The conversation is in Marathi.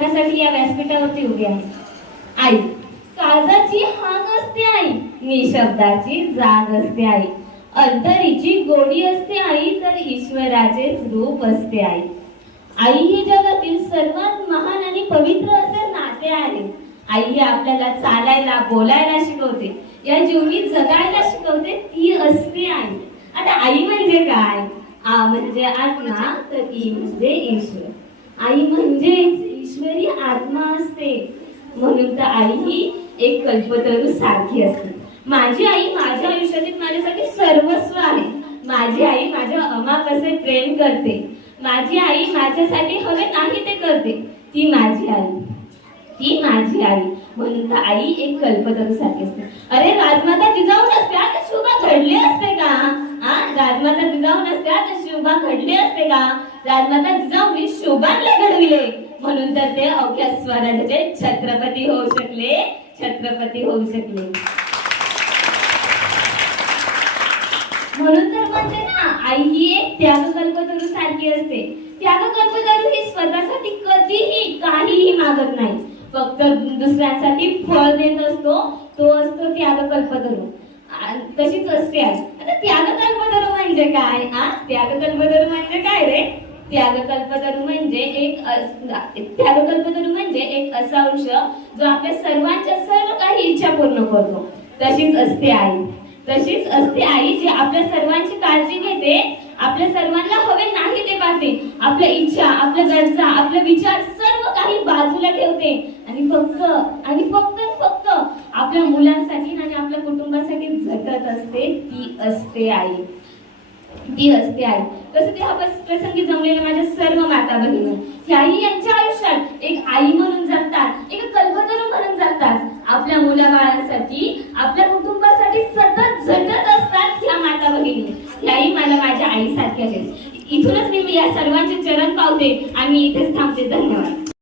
सांगण्यासाठी या व्यासपीठावरती उभी आहे. आई काळजाची हाक असते आई, निशब्दाची जाग असते आई, अंतरीची गोडी असते आई, तर ईश्वराचेच रूप असते आई. आई ही जगातील सर्वात महान आणि पवित्र असे नाते आहे. आई ही आपल्याला चालायला बोलायला शिकवते, या जीवनी जगायला शिकवते, ती असते आई. आता आई म्हणजे काय? आ म्हणजे आत्मा, तर ई म्हणजे ईश्वर. आई म्हणजेच ईश्वरी आत्मा असते. म्हणून तर आई ही एक कल्पतरू सारखी असते. माझी आई माझ्या आयुष्यातील माझ्यासाठी सर्वस्व आहे. माझी आई माझ्या अमाप असे प्रेम करते. माझी आई माझ्यासाठी हवे नाही ते करते. ती माझी आई, ती माझी आई. म्हणून तर आई एक कल्पतरू सारखी असते. अरे राजमाता जिजाऊ नसत्या तर शुभा घडले असते का? राजमाता जिजाऊ नसत्या तर शुभा घडले असते का? राजमाता जिजाऊंनी शोभानला घडविले, म्हणून तर ते अवघ्या स्वराज्याचे छत्रपती होऊ शकले, छत्रपती होऊ शकले. म्हणून तर म्हणते ना, आई ही एक त्यागकल्पतरू सारखी असते. त्यागकल्पतरू ही स्वतःसाठी कधीही काहीही मागत नाही, फक्त दुसऱ्यांसाठी फळ देत असतो. तो असतो त्यागकल्पतरू. तशीच असते आई. आता त्यागकल्पतरू म्हणजे काय? त्यागकल्पतरू म्हणजे काय रे? त्यागकल्पतरू म्हणजे एक असा अंश जो आपल्या सर्वांच्या सर्व काही इच्छा पूर्ण करतो. तशीच असते आई. तशीच असते आई, जी आपल्या सर्वांची काळजी घेते, आपल्या सर्वांना हवे नाही ते पाहते, आपल्या इच्छा, आपल्या गरजा, आपले विचार सर्व काही बाजूला ठेवते आणि फक्त आपल्या मुलांसाठी आणि आपल्या कुटुंबासाठी झटत असते. ती असते आई. ती असते आई. तसं ते प्रसंगी जमलेल्या माझ्या सर्व माता बहिणी, ह्याही यांच्या आयुष्यात एक आई म्हणून जगतात, एक कल्पतरू म्हणून जगतात. आपल्या मुलाबाळांसाठी, आपल्या कुटुंबासाठी सतत झटत असतात ह्या माता भगिनी. ह्याही मला माझ्या आईसारख्या आहेत. इथूनच मी या सर्वांचे चरण पावते आणि इथेच थांबते. धन्यवाद.